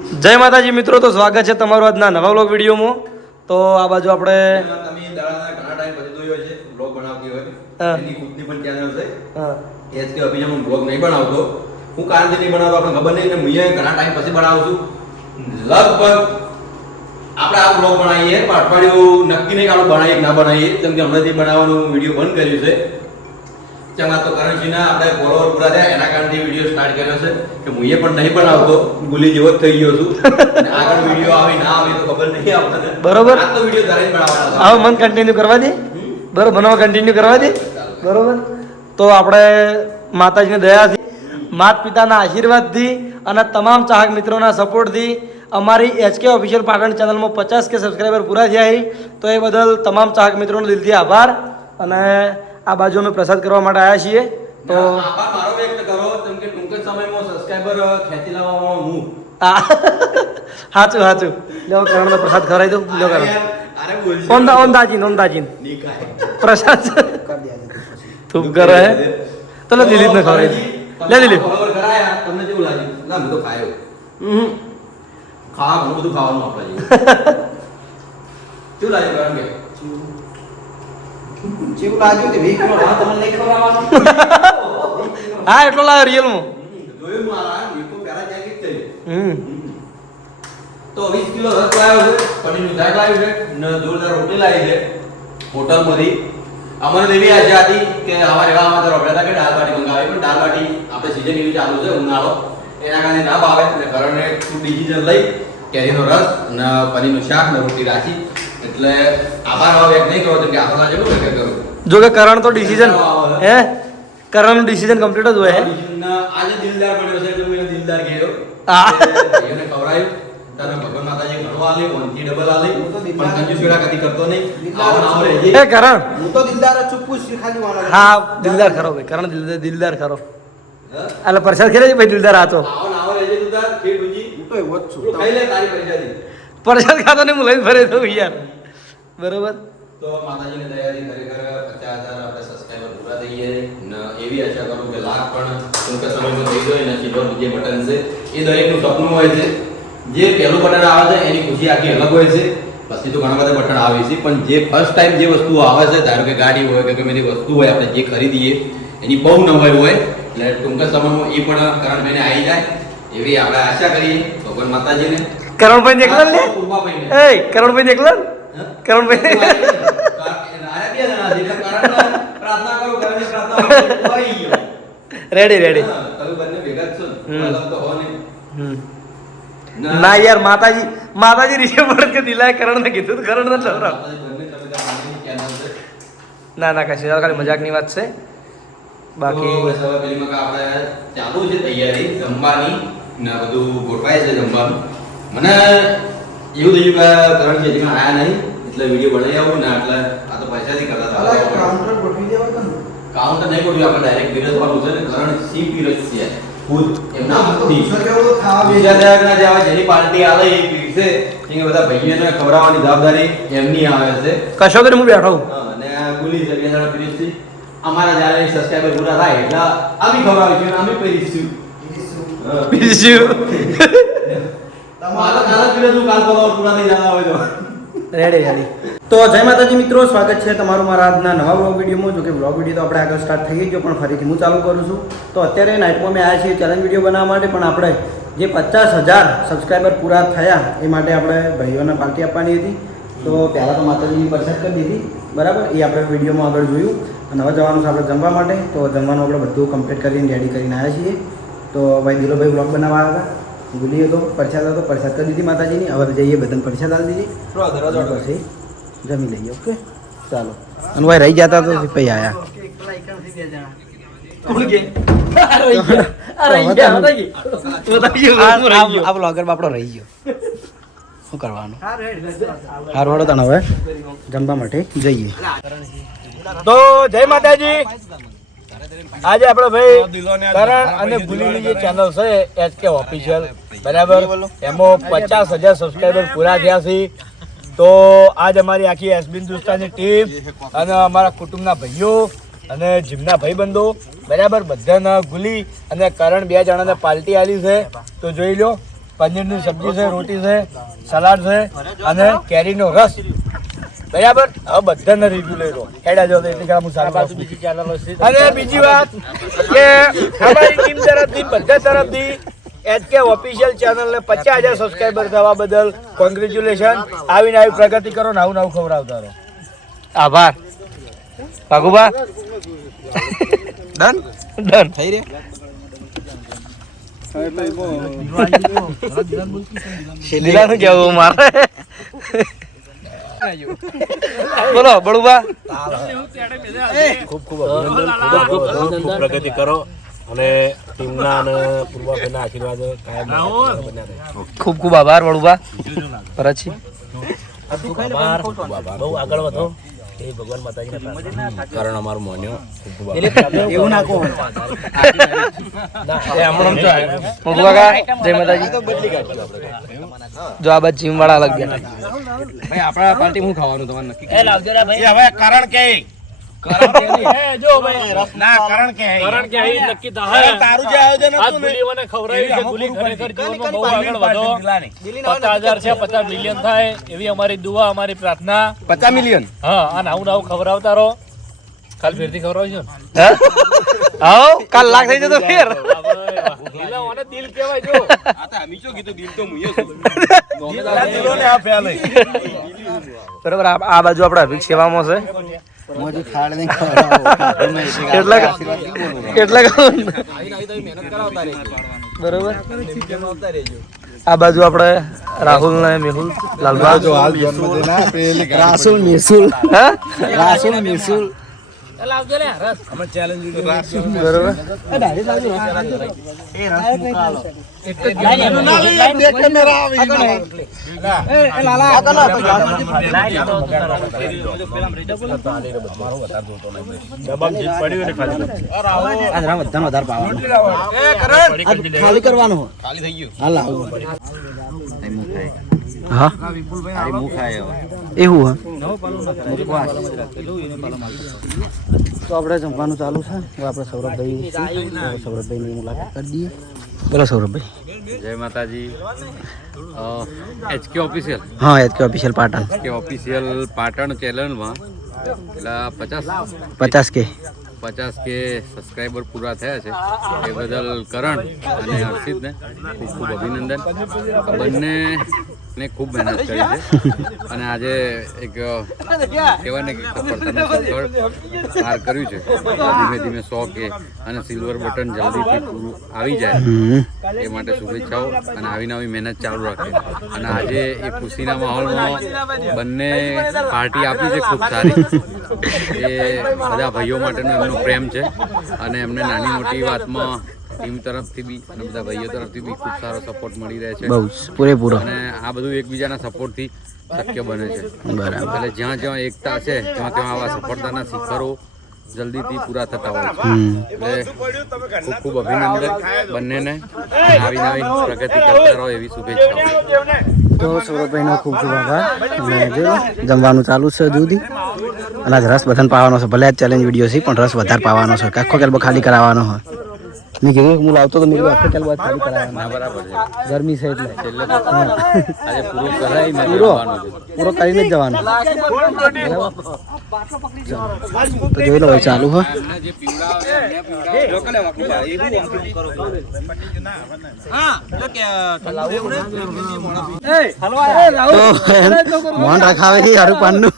જય માતાજી મિત્રો, તો સ્વાગત છે તમારું આજના નવા વ્લોગ વિડીયોમાં. તો આ બાજુ આપણે તમે દાડાના ઘણા ટાઈમ પછી જોયો છે વ્લોગ બનાવતી હોય એની ખુદની પણ ચેનલ છે. એજ કે અભી હું વ્લોગ નહીં બનાવતો, હું કારણથી નહીં બનાવતો આપણે ખબર નહીં ને હું ઘણા ટાઈમ પછી બનાવું છું. લગભગ આપણે આ વ્લોગ બનાવીએ પણ અઠવાડિયું નક્કી નહીં કાઢું બનાવીએ કે ના બનાવીએ, કેમ કે હમણાંથી બનાવવાનું વિડીયો બંધ કર્યું છે. તેમાં તો કરણસિંહના આપણે ફોલોવર પૂરા થયા એના કારણથી વિડીયો સ્ટાર્ટ કર્યો છે કે હું પણ નહીં બનાવતો, ભૂલી જેવો જ થઈ ગયો છું. આગળ વિડીયો આવી ના આવી તો ખબર નહીં આપણને. બરોબર, આ તો વિડીયો ધરીને બનાવવાનો હવે મન કન્ટિન્યુ કરવા દે. બરોબર, બનાવવા કન્ટિન્યુ કરવા દે. બરોબર, તો આપણે માતાજીની દયાથી, માતા પિતાના આશીર્વાદથી અને તમામ ચાહક મિત્રોના સપોર્ટથી અમારી HK ઓફિશિયલ પાટણ ચેનલમાં 50K સબસ્ક્રાઈબર પૂરા થયા છે. તો એ બદલ તમામ ચાહક મિત્રોનો દિલથી આભાર. અને આ બાજુ અમે પ્રસાદ કરવા માટે આવ્યા છીએ. તો આભાર મારો વ્યક્ત કરો, કેમ કે ટૂંક જ સમયમાં સબસ્ક્રાઇબર ખેંચી લાવવામાં હું. સાચું સાચું. લ્યો કરણનો પ્રસાદ ખવડાવી દઉં. લ્યો કરણ. અરે બોલ ઓમદાજીન ની કાય પ્રસાદ તું કરે હે તો લે દિલીપને ખવડાવી દે. લે દિલીપ. ફોલોવર કરાયા તમને કેવું લાગ્યું? ના હું તો ખાયો. ખાવા ઘણું બધું ખાવાનું આપણે જેવું. કેવું લાગ્યું કારણ કે જેવું લાગ્યું કે 20 કિલો હા તમને નહીં ખવડાવવાનું. હા એટલો લાવ્યો રિયલમાં. જોયું મારા વીકો પહેલા ક્યાં કીક થઈ. તો 20 કિલો રસ લાવ્યો છે, પનીરનું શાક લાવ્યું છે ને જોરદાર રોટલી લાવી છે હોટલમાંથી. અમને એવી આશા હતી કે આવા એવા અમારે રોટલા કે દાળ બાટી મંગાવે, પણ દાળ બાટી આપણે સીઝન એવી ચાલુ છે ઉનાળો એના કારણે ના ભાવે એટલે ઘરને ખૂબ ડિસિઝન લઈ કેરીનો રસ અને પનીરનું શાક ને રોટલી રાખી. એટલે આભાર હવે વ્યક્ત નહીં કરો કે આભાર જેવું વ્યક્ત કરું. જો કે કરણ તો ડિસિઝન હે કરણનું ડિસિઝન કમ્પ્લીટ જ હોય હે. આજે દિલદાર બન્યો છે એટલે મેં દિલદાર ગયો એને ખવડાયું. તને ભગવાન માતાજી ઘણું આલે, ઓનથી ડબલ આલે, પણ કંજૂસી કદી કરતો નહીં. આવો નાવો રહેજે. એ કરણ હું તો દિલદાર જ છું, પૂછ ખાલી વાળા. હા દિલદાર ખરો ભાઈ, કરણ દિલદાર ખરો. એટલે પ્રસાદ ખેલે છે ભાઈ, દિલદાર આ તો. આવો નાવો રહેજે તું તાર પેટ ઉજી. હું તો એવો જ છું. તું ખાઈ લે તારી પૈસાથી. પ્રસાદ ખાતો ને હું લઈને ફરે તો યાર. બરોબર. તો માતાજીની દયાથી ખરેખર 50,000 આપણે સબસ્ક્રાઇબર પૂરા થઈ ગયા ને એવી આશા કરું કે લાખ પણ ટૂંક સમયમાં થઈ જાય ને સિલ્વર જે બટન છે એ દરેકનું સપનું હોય છે. જે પહેલું બટન આવે છે એની ખુશી આખી અલગ હોય છે. પછી તો ઘણા બધા બટન આવે છે, પણ જે ફર્સ્ટ ટાઈમ જે વસ્તુ આવે છે, ધારો કે ગાડી હોય કે ગમે તે વસ્તુ હોય આપણે જે ખરીદીએ એની બહુ નવાઈ હોય એટલે ટૂંક સમયમાં એ પણ કરણભાઈને આવી જાય એવી આપણે આશા કરીએ ભગવાન માતાજીને. કરણભાઈ ને એકલા ને કૃપાભાઈને. એ કરણભાઈ ને એકલા કરણભાઈ પ્રાર્થના કરું કરણની પ્રાર્થના આવી ગયો. Ready ready. તમે બંને ભેગા જ છો ને, અલગ તો હો નહીં. ના યાર, માતાજી રીશે પડ કે દિલાય કરણ ને કીધું તો કરણ ને લવરાવ. બંને તમે તમારી ચેનલ છે. ના ના કશું ખાલી મજાકની વાત છે. બાકી તો હવે પેલીમાં કે આપણે ચાલુ છે તૈયારી જમવાની ને બધું ગોઠવાય છે જમવાનું. મને એવું થયું કે કરણ કે હજી આયા નહીં એટલે વિડીયો બનાવી આવું ને એટલે આ તો પૈસાથી કરતા અલા હતા. કાઉન્ટર ગોઠવી દેવા તો ને. કાઉન્ટર નહીં ગોઠવ્યું, આપણે ડાયરેક્ટ પીરસવાનું છે ને કરણ સી પીરસ છે ખુદ એમના હાથથી. પૂછો કેવું તો ખાવા બીજા બેસી. દરેકના જે આવે જેની પાર્ટી આવે એ પીરસે કે બધા ભાઈઓને ખવડાવવાની જવાબદારી એમની આવે છે. કશો તો હું બેઠો હું. અને બોલી છે બે જણા પીરસથી અમારા જ્યારે સબસ્ક્રાઇબર પૂરા થાય એટલે અમે ખવડાવીશું અમે પીરસીશું. બીજું મારા કાલ પીરસું કાલ ખવડાવવાનું પૂરા થઈ જતા હોય તો. Ready ready. તો જય માતાજી મિત્રો, સ્વાગત છે તમારું મારા આજના નવા વ્લોગ વિડીયોમાં. જો કે વ્લોગ વિડીયો તો આપણે આગળ સ્ટાર્ટ થઈ ગયો પણ ફરીથી હું ચાલુ કરું છું. તો અત્યારે નાઇટમાં મેં આવ્યા છીએ ચેલેન્જ વિડીયો બનાવવા માટે, પણ આપણે જે 50,000 સબસ્ક્રાઈબર પૂરા થયા એ માટે આપણે ભાઈઓને પાર્ટી આપવાની હતી. તો પહેલાં તો માતાજીની પ્રસાદ કરી દીધી, બરાબર, એ આપણે વિડીયોમાં આગળ જોયું. અને હવે જવાનું છે આપણે જમવા માટે. તો જમવાનું આપણે બધું કમ્પ્લીટ કરીને રેડી કરીને આવ્યા છીએ. તો ભાઈ દિલોભાઈ વ્લોગ બનાવવા આવ્યા હતા, ભૂલી હતો, પ્રસાદ હતો, પ્રસાદ કરી દીધી માતાજીની. હવે જઈએ બધાને પ્રસાદ આપી દીધી, પછી જમી લઈએ. ઓકે ચાલો. અને ભાઈ રહી જતા તો પછી આવ્યા. આ બ્લોગર બાપડો રહી ગયો, શું કરવાનું. હારું હળો તને હવે જમવા માટે જઈએ. તો જય માતાજી. આજે આપણે ભાઈ કરણ અને ગુલીની જે ચેનલ છે HK ઓફિશિયલ, બરાબર, એમાં 50,000 સબસ્ક્રાઈબર પૂરા થયા છે. તો આજ અમારી આખી એસબી હિન્દુસ્તાનની ટીમ અને અમારા કુટુંબના ભાઈઓ અને જીમના ભાઈબંધો, બરાબર, બધાના ગુલી અને કરણ બે જણાને પાર્ટી આલી છે. તો જોઈ લો પનીરની સબ્જી છે, રોટી છે, સલાડ છે અને કેરીનો રસ. બરાબર, હવે બધાને રિવ્યુ લઈ લો. હેડા જાવ તો એટલી કામ હું સારી બાજુ બીજી ચેનલો છે. અને બીજી વાત કે અમારી ટીમ તરફથી બધા તરફથી HK ઓફિશિયલ ચેનલને 50,000 સબસ્ક્રાઇબર થવા બદલ કોંગ્રેચ્યુલેશન. આવીને આવી પ્રગતિ કરો ને આવું નવું ખવડાવતા રહો. આભાર ભાગુબા. ડન ડન થઈ રે. દિલાનું કેવું મારે. બોલો બળુબા. ખૂબ ખૂબ પ્રગતિ કરો અને ટીમના અને પૂર્વાભાઈના આશીર્વાદ કાયમ બન્યા રહે. ખૂબ ખૂબ આભાર બળુબા. પરછી આભાર, બહુ આગળ વધો એ ભગવાન માતાજીને પ્રાર્થના. કારણ અમારું મોન્યો ખૂબ ખૂબ એવું ના કહો. જય માતાજી. જો આ બાદ જીમ વાળા અલગ બેઠા. ભાઈ આપણા પાર્ટી હું ખાવાનું તમારે નક્કી હવે કારણ કે તારું જે આયોજન હતું ને ખવડાવ્યું છે ગુલી ખરેખર જીવનમાં બહુ આગળ વધો. 50,000 છે, 50 મિલિયન થાય એવી અમારી દુઆ, અમારી પ્રાર્થના. 50 મિલિયન. હા, આ નવું નવું ખવડાવતા રહો. કાલ ફેરથી ખવડાવજો ને. આવો કાલ લાખ થઈ જતો ફેર. દિલાઓને દિલ કહેવાય જો. આ તો અમી શું કીધું દિલ તો મુયે છું. દિલોને આ ફેલે. બરાબર, આ બાજુ આપણા અભિક સેવામાં છે મોજી થાળ નહીં ખવડાવો. એટલે બરોબર. આ બાજુ આપણે રાહુલ ને મેહુલ લાલબા. રાસુલ મિસુલ હા રાસુલ મિસુલ ખાલી કરવાનું ખાલી થઈ ગયું. હાલ હા એવું હા. તો આપણે જમવાનું ચાલુ છે. હવે આપણે સૌરભભાઈની મુલાકાત કરી દઈએ. બોલો સૌરભભાઈ. જય માતાજી. HK ઓફિશિયલ હા, HK official Patan. HK official Patan ચેનલમાં પેલા 50K સબસ્ક્રાઈબર પૂરા થયા છે એ બદલ કરણ અને હર્ષિતને ખૂબ ખૂબ અભિનંદન. આ બંનેને ખૂબ મહેનત કરી છે અને આજે એક કહેવાય ને કે સફળતાનું શિખર પાર કર્યું છે. ધીમે ધીમે 100K અને સિલ્વર બટન જલ્દીથી પૂરું આવી જાય એ માટે શુભેચ્છાઓ અને આવી નવી મહેનત ચાલુ રાખે. અને આજે એ ખુશીના માહોલમાં બંને પાર્ટી આપી છે ખૂબ સારી. એ બધા ભાઈઓ માટેનો એમનો પ્રેમ છે અને એમને નાની મોટી વાતમાં ટીમ તરફથી બી અને બધા ભાઈઓ તરફથી બી ખૂબ સારો સપોર્ટ મળી રહે છે. બહુ પૂરેપૂરો. અને આ બધું એકબીજાના સપોર્ટથી શક્ય બને છે. બરાબર. એટલે જ્યાં જ્યાં એકતા છે ત્યાં ત્યાં આવા સફળતાના શિખરો જલ્દીથી પૂરા થતા હોય છે. એટલે ખૂબ ખૂબ અભિનંદન બંનેને. આવી નવી પ્રગતિ કરતા રહો એવી શુભેચ્છાઓ. તો સૌરભભાઈનો ખૂબ ખૂબ આભાર. અને જો જમવાનું ચાલુ છે જુદી. અને આજ રસ બધાને પાવાનો છે. ભલે આ ચેલેન્જ વિડીયો છે પણ રસ વધારે પાવાનો છે. આખો કેલ્બો ખાલી કરાવવાનો હોય. મેં કીધું હું લાવતો તો મેં કીધું આખો કેલ્બો ખાલી કરાવવાનો. બરાબર છે. ગરમી છે એટલે છેલ્લે તો આજે પૂરો કરાઈ મેં પૂરો જવાનું છે. પૂરો કરીને જ જવાનું. તો જોઈ લો ભાઈ ચાલુ હોય. એમને જે પીવડાવે એમને પીવડાવે. તો મોહન રખાવે છે હારું પાનનું.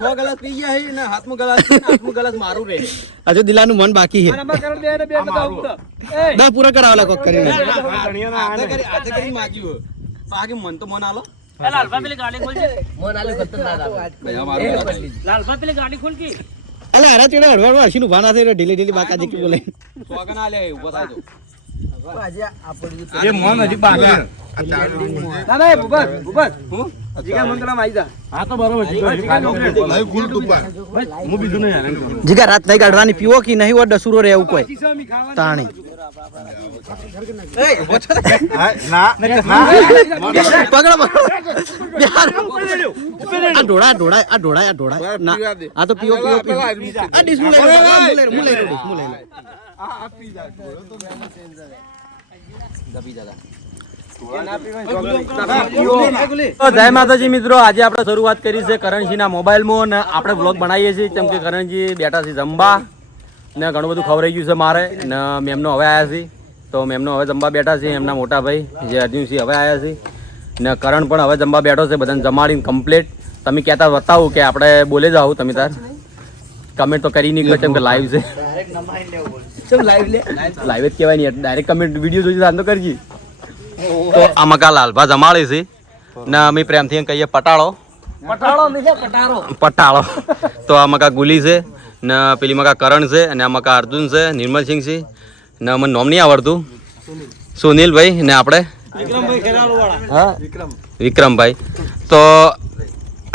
6 ગ્લાસ પી ગયા છે ને હાથમાં ગ્લાસ છે ને હાથમાં ગ્લાસ મારું રે. હજુ દિલાનું મન બાકી છે. ના પૂરા કરાવેલા કોક કરીને. હાથે કરી માગ્યું બાકી મન તો મન આલો. અલા હરા ચેડા હડવાડવા હસીનું ભાના થઈ ઢીલી ઢીલી બાકા જેટલું બોલે. સોગન આલે ઉભો થાય તો. જીગા રાત નહીં કાઢવાની પીવો કે નહીં વો ડસુરો રે એવું કોઈ તાણી. પકડો આ ઢોળા ના આ તો પીવો આ ડીશ મુલે તો જય માતાજી મિત્રો, આજે આપણે શરૂઆત કરી છે કરણસિંહના મોબાઈલમાં ને આપણે બ્લોગ બનાવીએ છીએ કેમ કે કરણજી બેઠા છે જમવા ને ઘણું બધું ખવડાઈ ગયું છે મારે ને મેમનો હવે આવ્યા છે તો મેમનો હવે જમવા બેઠા છે. એમના મોટા ભાઈ જે અર્જુનસિંહ હવે આવ્યા છે ને કરણ પણ હવે જમવા બેઠો છે. બધાને જમાડીને કમ્પ્લીટ. તમે કહેતા બતાવું કે આપણે બોલે જાઓ તમે તાર કમેન્ટ તો કરી નહીં કહો કેમ કે લાઈવ છે લાઈવ જ કહેવાય નહીં ડાયરેક્ટ કમેન્ટ વિડીયો જોઈ તો કરજી. તો આમાં કા લાલભા જમાડે છે ને અમે પ્રેમથી એમ કહીએ પટાળો પટાળો. તો આમાં કા ગુલી છે ને પેલી મકા કરણ છે અને આમાં કા અર્જુન છે, નિર્મલસિંહ છે ને મને નામ નહીં આવડતું, સુનિલભાઈ ને આપણે હા વિક્રમભાઈ. તો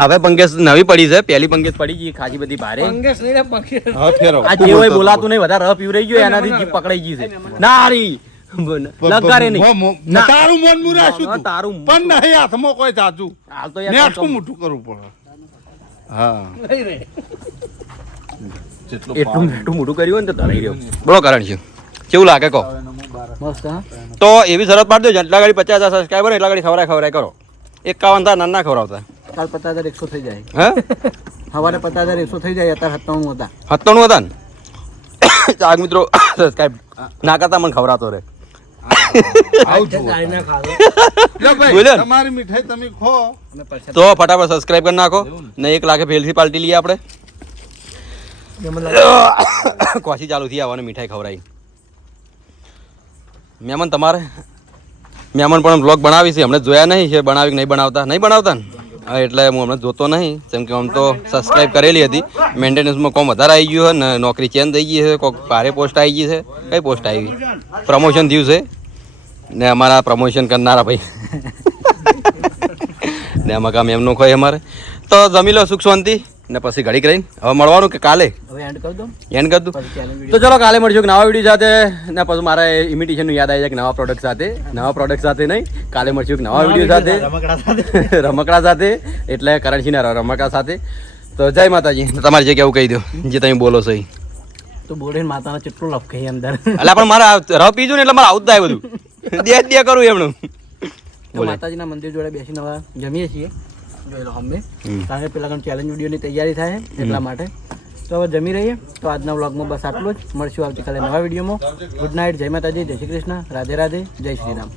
હવે પંકેશ નવી પડી છે, પહેલી પંકેશ પડી ગઈ ખાસી બધી ભારે. આ જે હોય બોલાતું નહીં, વધારે રફ પીવરાઈ ગયો એનાથી જીભ પકડાઈ ગઈ છે. ના રી લગારે નહીં તારું મન મુરાશું તું તારું પણ નહીં હાથમાં કોઈ જાજુ હાલ તો ને યાર આટલું મોટું કરવું પડે. હા એટલું મોટું કર્યું હોય ને તો ધરાઈ રહ્યો. બોલો કારણ છે કેવું લાગે કહો. મસ્ત હા. તો એવી શરત પાડી દો જેટલા ગાડી 50,000 સબસ્ક્રાઈબર એટલા ગાડી ખવડાય કરો. 51 થાય નાના ખવડાવતા કાલ 50,100 થઈ જાય. હે સવારે 50,100 થઈ જાય, અત્યારે 97 હતા. 97 હતા ને ચાક મિત્રો સબસ્ક્રાઈબ ના કરતા મને ખવડાવતો રે. લે ભાઈ, બોલ્યો ને? તમારી મીઠાઈ તમે ખો. તો ફટાફટ સબસ્ક્રાઈબ કરી નાખો ને 1 લાખે ફેલથી પાલટી લઈએ આપણે. કોશી ચાલુ થઈ આવવાની મીઠાઈ ખવડાવી. મહેમાન તમારે મહેમાન પણ બ્લોગ બનાવી છે, હમણાં જોયા નહીં છે બનાવી કે નહીં બનાવતા ને હા એટલે હું હમણાં જોતો નહીં કેમ કે આમ તો સબસ્ક્રાઈબ કરેલી હતી. મેન્ટેનન્સમાં કોમ વધારે આવી ગયું છે ને નોકરી ચેન્જ થઈ ગઈ છે, કોઈક ભારે પોસ્ટ આવી ગઈ છે. કઈ પોસ્ટ આવી? પ્રમોશન થયું છે ને અમારા પ્રમોશન કરનારા ભાઈ ને આમાં કામ એમનું કોઈ અમારે. તો જમી લો સુખ શાંતિ ને પછી ઘડી કરીને હવે મળવાનું કે કાલે હવે એન્ડ કરી દો. એન્ડ કરી દઉં. પછી challenge તો ચલો કાલે મળશું એક નવા વિડીયો સાથે ને પછી મારે ઇમિટેશનનું યાદ આવી જાય કે નવા પ્રોડક્ટ સાથે નહીં, કાલે મળશું એક નવા વિડીયો સાથે રમકડા સાથે એટલે કરણસિંહના રમકડા સાથે. તો જય માતાજી. તમારી જે કેવું કહી દો જે તમે બોલો છો એ. તો બોલે માતાનો કેટલું લપકે અંદર. એટલે પણ મારે રહ પીજું ને એટલે મારે આવું જ થાય બધું દે કરું એમનું. તો માતાજીના મંદિર જોડે બેસીને હવે જમીએ છીએ. જોઈ લો અમે કારણ કે પેલા ચેલેન્જ વિડીયોની તૈયારી થાય એટલા માટે. તો હવે જમી રહીએ. તો આજના વ્લોગમાં બસ આટલું જ. મળશું આવતીકાલે નવા વિડીયોમાં. Good night. જય માતાજી, જય શ્રી કૃષ્ણ, રાધે રાધે, જય શ્રી રામ.